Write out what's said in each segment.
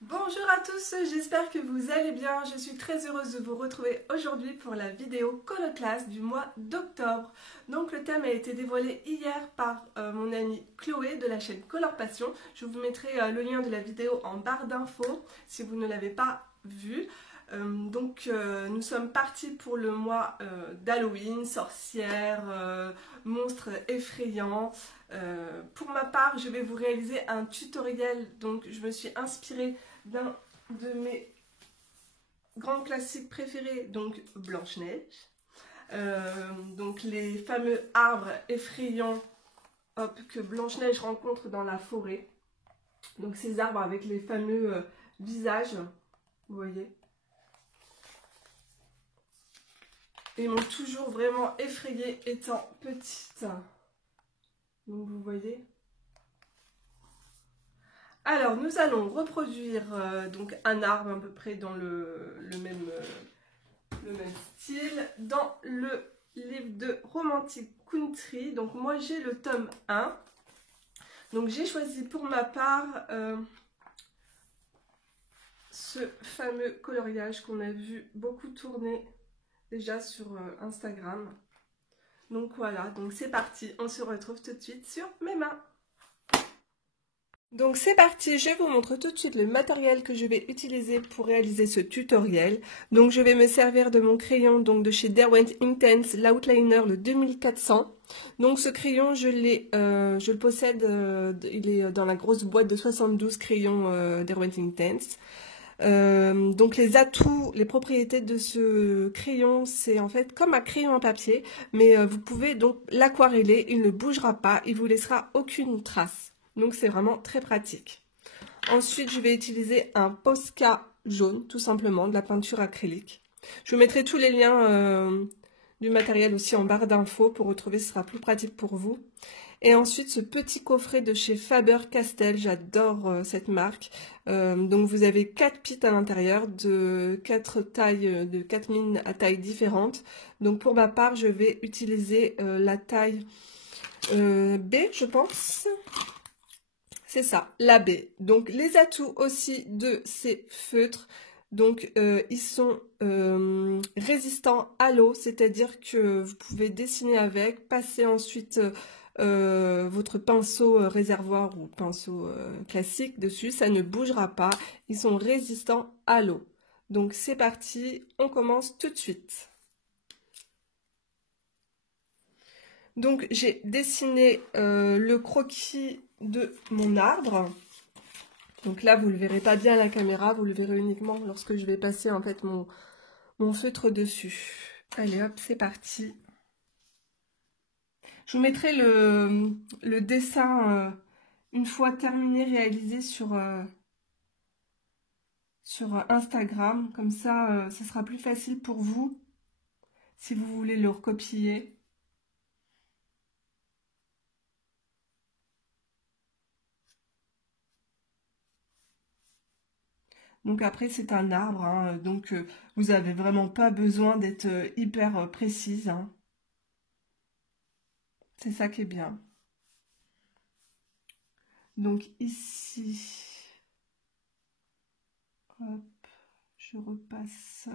Bonjour à tous, j'espère que vous allez bien. Je suis très heureuse de vous retrouver aujourd'hui pour la vidéo Coloclass du mois d'octobre. Donc le thème a été dévoilé hier par mon amie Chloé de la chaîne Color Passion. Je vous mettrai le lien de la vidéo en barre d'infos si vous ne l'avez pas vu. Nous sommes partis pour le mois d'Halloween, sorcières, monstres effrayants. Pour ma part, je vais vous réaliser un tutoriel. Donc je me suis inspirée d'un de mes grands classiques préférés, donc Blanche-Neige. Donc les fameux arbres effrayants que Blanche-Neige rencontre dans la forêt. Donc ces arbres avec les fameux visages, vous voyez. Ils m'ont toujours vraiment effrayée étant petite. Donc vous voyez. Alors nous allons reproduire donc un arbre à peu près dans le même style dans le livre de Romantic Country. Donc moi j'ai le tome 1. Donc j'ai choisi pour ma part ce fameux coloriage qu'on a vu beaucoup tourner déjà sur Instagram. Donc voilà, donc c'est parti, on se retrouve tout de suite sur mes mains. Donc c'est parti, je vous montre tout de suite le matériel que je vais utiliser pour réaliser ce tutoriel. Donc je vais me servir de mon crayon donc de chez Derwent Intense, l'Outliner le 2400. Donc ce crayon je le possède, il est dans la grosse boîte de 72 crayons Derwent Intense. Donc les atouts, les propriétés de ce crayon, c'est en fait comme un crayon à papier, mais vous pouvez donc l'aquareller, il ne bougera pas, il vous laissera aucune trace. Donc c'est vraiment très pratique. Ensuite, je vais utiliser un Posca jaune, tout simplement, de la peinture acrylique. Je vous mettrai tous les liens du matériel aussi en barre d'infos pour retrouver, ce sera plus pratique pour vous. Et ensuite, ce petit coffret de chez Faber-Castell, j'adore cette marque. Donc vous avez 4 pits à l'intérieur de 4 tailles, de 4 mines à tailles différentes. Donc pour ma part, je vais utiliser la taille B, je pense. C'est ça, la B. Donc les atouts aussi de ces feutres, donc ils sont résistants à l'eau, c'est-à-dire que vous pouvez dessiner avec, passer ensuite votre pinceau réservoir ou pinceau classique dessus, ça ne bougera pas, ils sont résistants à l'eau. Donc c'est parti, on commence tout de suite. Donc j'ai dessiné le croquis de mon arbre. Donc là, vous ne le verrez pas bien à la caméra, vous le verrez uniquement lorsque je vais passer en fait mon feutre dessus. Allez hop, c'est parti. Je vous mettrai le dessin une fois terminé, réalisé sur Instagram. Comme ça, ce sera plus facile pour vous si vous voulez le recopier. Donc après, c'est un arbre, hein, donc vous n'avez vraiment pas besoin d'être hyper précise, hein. C'est ça qui est bien. Donc ici, hop, je repasse.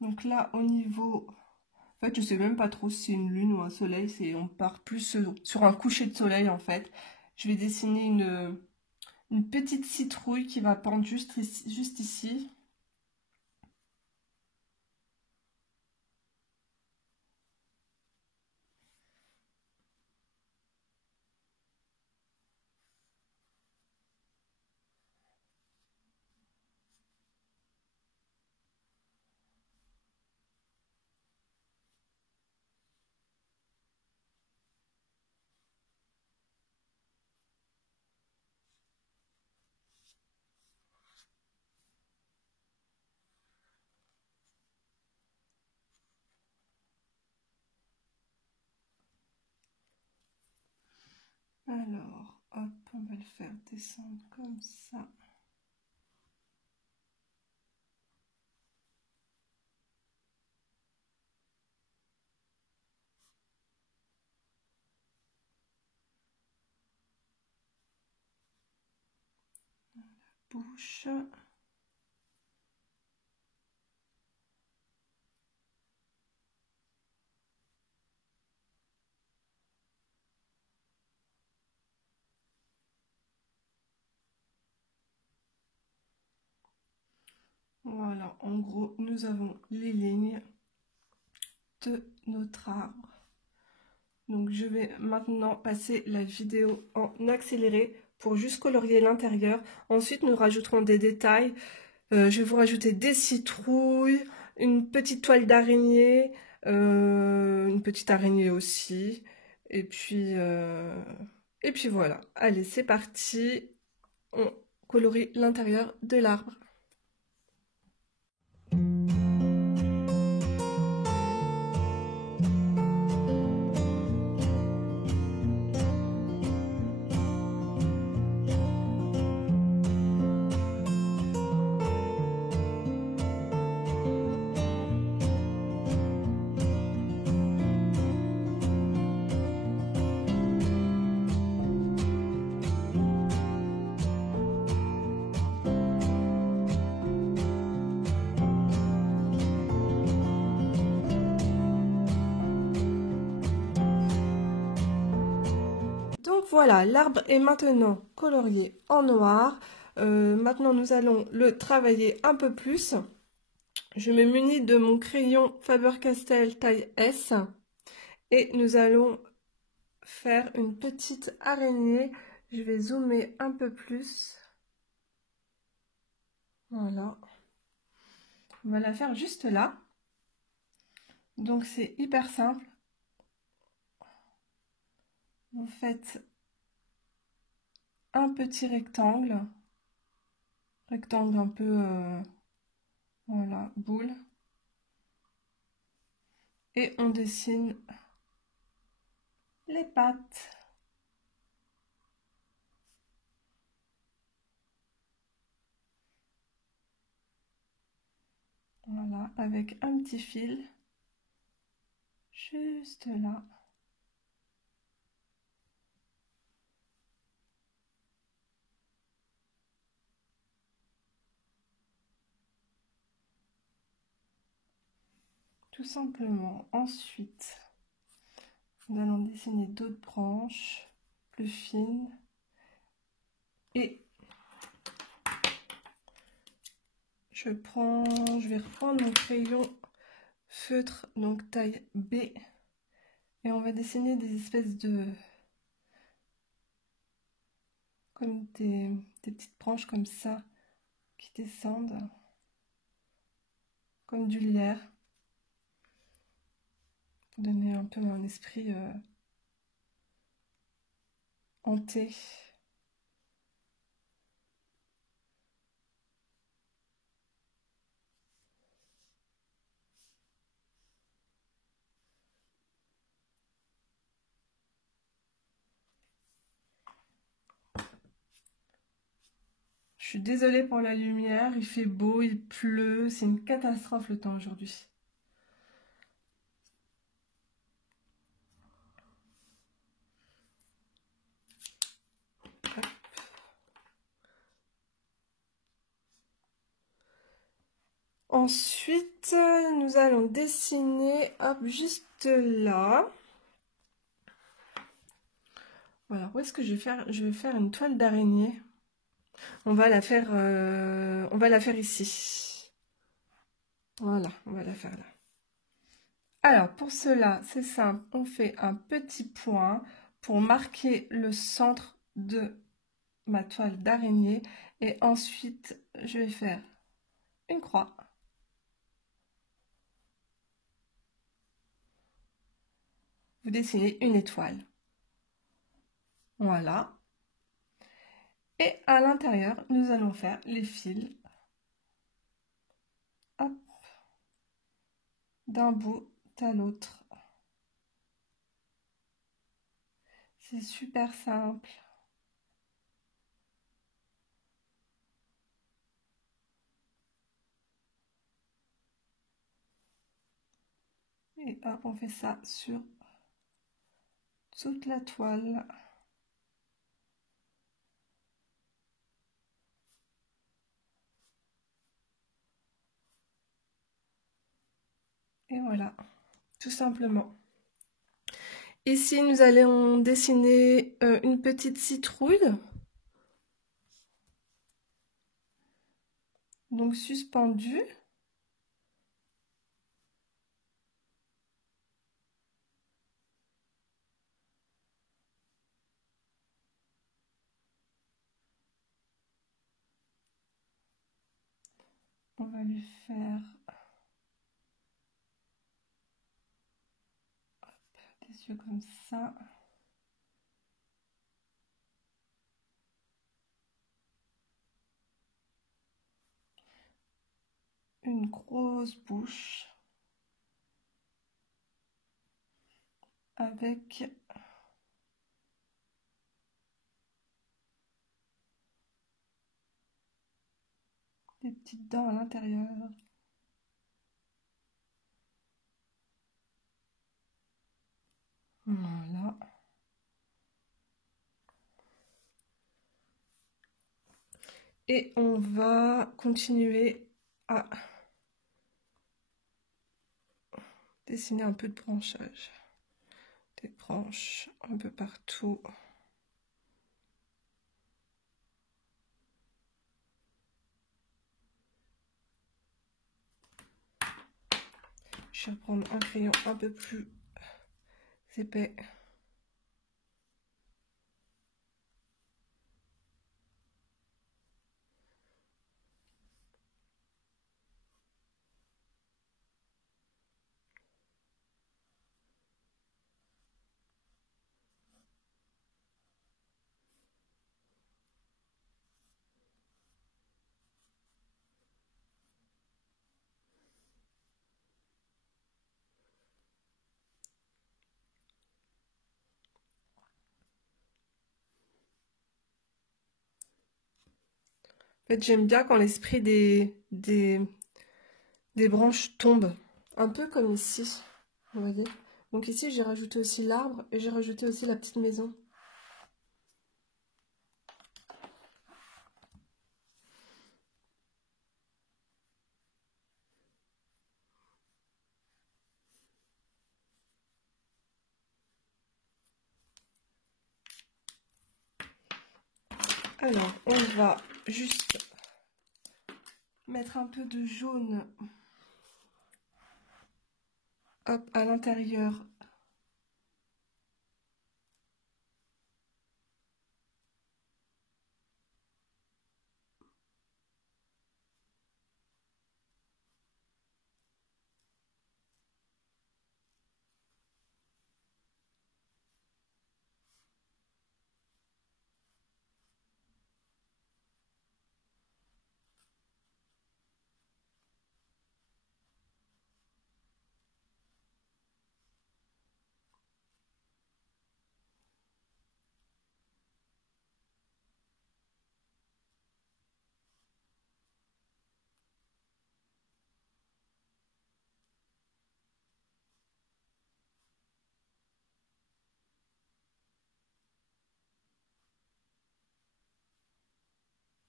Donc là, au niveau... En fait, je sais même pas trop si c'est une lune ou un soleil. On part plus sur un coucher de soleil, en fait. Je vais dessiner une petite citrouille qui va pendre juste ici. Alors, hop, on va le faire descendre comme ça. Bouche. Voilà, en gros, nous avons les lignes de notre arbre. Donc, je vais maintenant passer la vidéo en accéléré pour juste colorier l'intérieur. Ensuite, nous rajouterons des détails. Je vais vous rajouter des citrouilles, une petite toile d'araignée, une petite araignée aussi. Et puis voilà. Allez, c'est parti. On colorie l'intérieur de l'arbre. Donc voilà, l'arbre est maintenant colorié en noir. Maintenant, nous allons le travailler un peu plus. Je me munis de mon crayon Faber-Castell taille S et nous allons faire une petite araignée. Je vais zoomer un peu plus. Voilà. On va la faire juste là. Donc c'est hyper simple. Vous faites un petit rectangle un peu, voilà, boule. Et on dessine les pattes. Voilà, avec un petit fil, juste là. Tout simplement. Ensuite, nous allons dessiner d'autres branches plus fines. Et je vais reprendre mon crayon feutre, donc taille B. Et on va dessiner des espèces de... comme des petites branches comme ça, qui descendent. Comme du lierre. Pour donner un peu un esprit hanté. Je suis désolée pour la lumière, il fait beau, il pleut, c'est une catastrophe le temps aujourd'hui. Ensuite, nous allons dessiner, hop, juste là. Voilà, où est-ce que je vais faire? Je vais faire une toile d'araignée. On va la faire ici. Voilà, on va la faire là. Alors, pour cela, c'est simple, on fait un petit point pour marquer le centre de ma toile d'araignée. Et ensuite, je vais faire une croix. Vous dessinez une étoile. Voilà. Et à l'intérieur, nous allons faire les fils. Hop. D'un bout à l'autre. C'est super simple. Et hop, on fait ça sur toute la toile. Et voilà, tout simplement. Ici, nous allons dessiner une petite citrouille. Donc suspendue. On va lui faire des yeux comme ça. Une grosse bouche avec des petites dents à l'intérieur. Voilà. Et on va continuer à dessiner un peu de branchage. Des branches un peu partout. Je vais reprendre un crayon un peu plus épais. En fait, j'aime bien quand l'esprit des branches tombe. Un peu comme ici, vous voyez. Donc ici, j'ai rajouté aussi l'arbre et j'ai rajouté aussi la petite maison. Alors, on va juste mettre un peu de jaune, hop, à l'intérieur.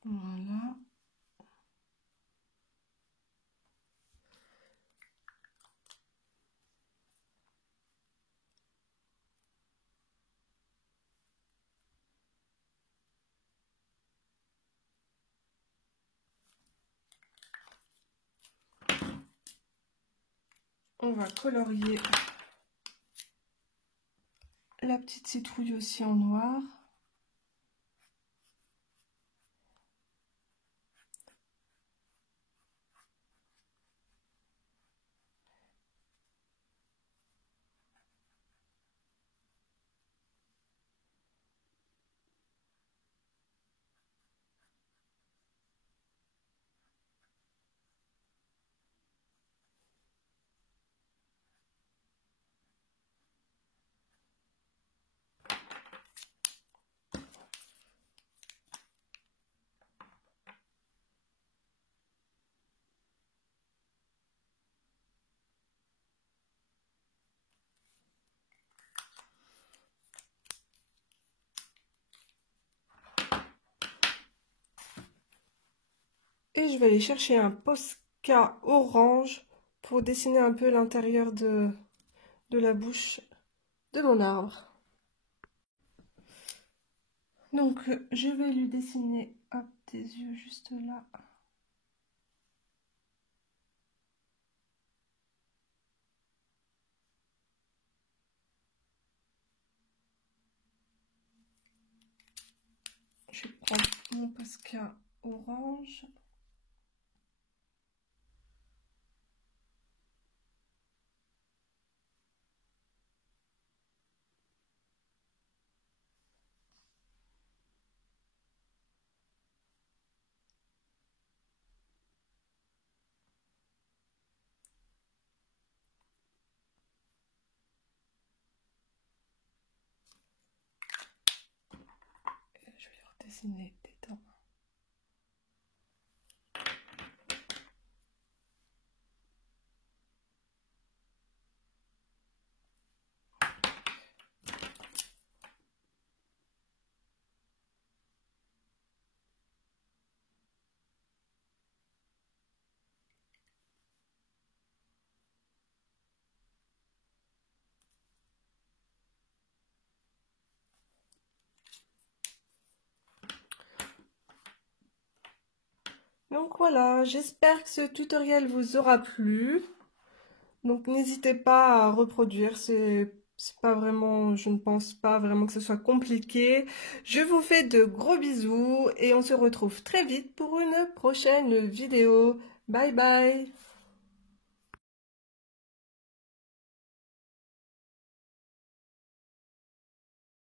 Voilà. On va colorier la petite citrouille aussi en noir. Et je vais aller chercher un Posca orange pour dessiner un peu l'intérieur de la bouche de mon arbre. Donc je vais lui dessiner hop, des yeux juste là. Je prends mon Posca orange. Je vais leur dessiner des dents. Donc voilà, j'espère que ce tutoriel vous aura plu. Donc n'hésitez pas à reproduire, c'est pas vraiment, je ne pense pas vraiment que ce soit compliqué. Je vous fais de gros bisous et on se retrouve très vite pour une prochaine vidéo. Bye bye!